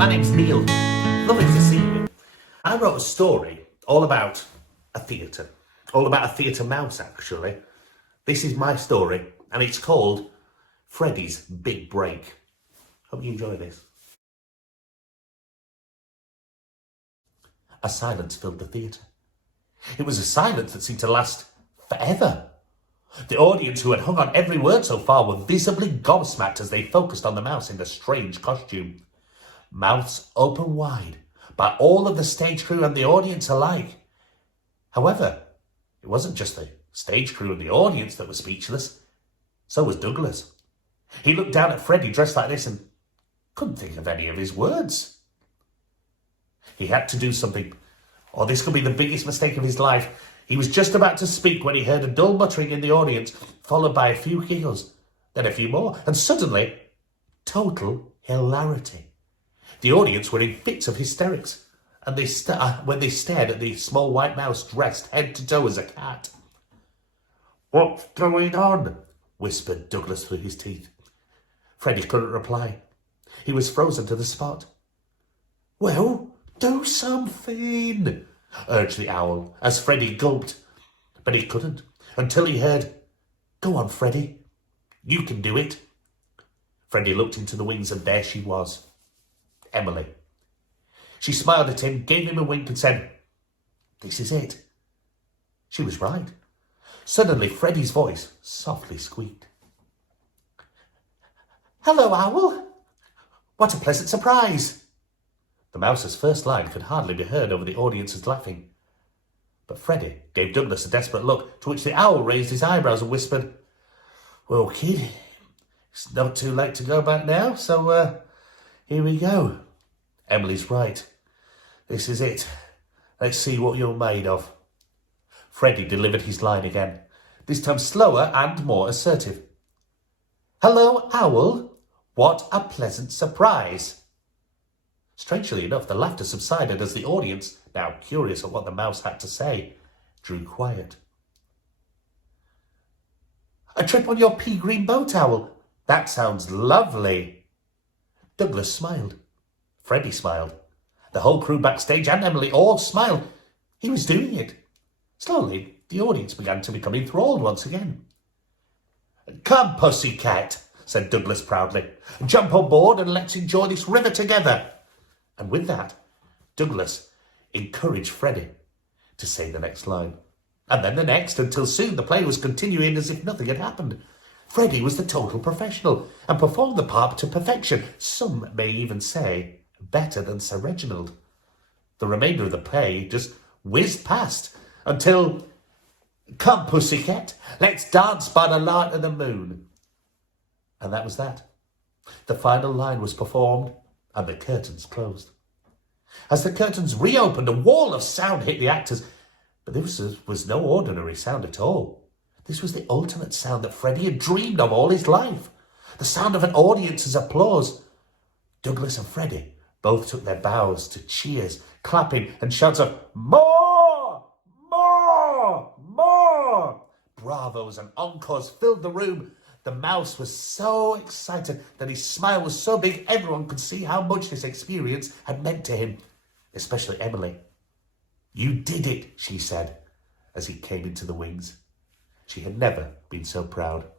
My name's Neil. Lovely to see you. I wrote a story all about a theatre. All about a theatre mouse, actually. This is my story, and it's called Freddy's Big Break. Hope you enjoy this. A silence filled the theatre. It was a silence that seemed to last forever. The audience, who had hung on every word so far, were visibly gobsmacked as they focused on the mouse in the strange costume. Mouths open wide by all of the stage crew and the audience alike. However, it wasn't just the stage crew and the audience that were speechless. So was Douglas. He looked down at Freddy dressed like this and couldn't think of any of his words. He had to do something, or this could be the biggest mistake of his life. He was just about to speak when he heard a dull muttering in the audience, followed by a few giggles, then a few more, and suddenly, total hilarity. The audience were in fits of hysterics, and when they stared at the small white mouse dressed head to toe as a cat. "What's going on?" whispered Douglas through his teeth. Freddy couldn't reply. He was frozen to the spot. "Well, do something," urged the owl, as Freddy gulped. But he couldn't, until he heard, "Go on, Freddy. You can do it." Freddy looked into the wings, and there she was, Emily. She smiled at him, gave him a wink, and said, "This is it." She was right. Suddenly, Freddy's voice softly squeaked. "Hello, Owl. What a pleasant surprise." The mouse's first line could hardly be heard over the audience's laughing. But Freddy gave Douglas a desperate look, to which the owl raised his eyebrows and whispered, "Well, kid, it's not too late to go back now, so here we go. Emily's right. This is it. Let's see what you're made of." Freddy delivered his line again, this time slower and more assertive. "Hello, Owl. What a pleasant surprise." Strangely enough, the laughter subsided as the audience, now curious at what the mouse had to say, drew quiet. "A trip on your pea green boat, Owl. That sounds lovely." Douglas smiled. Freddy smiled. The whole crew backstage and Emily all smiled. He was doing it. Slowly, the audience began to become enthralled once again. "Come, pussycat," said Douglas proudly. "Jump on board and let's enjoy this river together." And with that, Douglas encouraged Freddy to say the next line. And then the next, until soon the play was continuing as if nothing had happened. Freddy was the total professional and performed the part to perfection. Some may even say better than Sir Reginald. The remainder of the play just whizzed past until, "Come, pussycat, let's dance by the light of the moon." And that was that. The final line was performed and the curtains closed. As the curtains reopened, a wall of sound hit the actors, but this was no ordinary sound at all. This was the ultimate sound that Freddy had dreamed of all his life, the sound of an audience's applause. Douglas and Freddy both took their bows to cheers, clapping, and shouts of "More! More! More!" Bravos and encores filled the room. The mouse was so excited that his smile was so big everyone could see how much this experience had meant to him, especially Emily. "You did it," she said, as he came into the wings. She had never been so proud.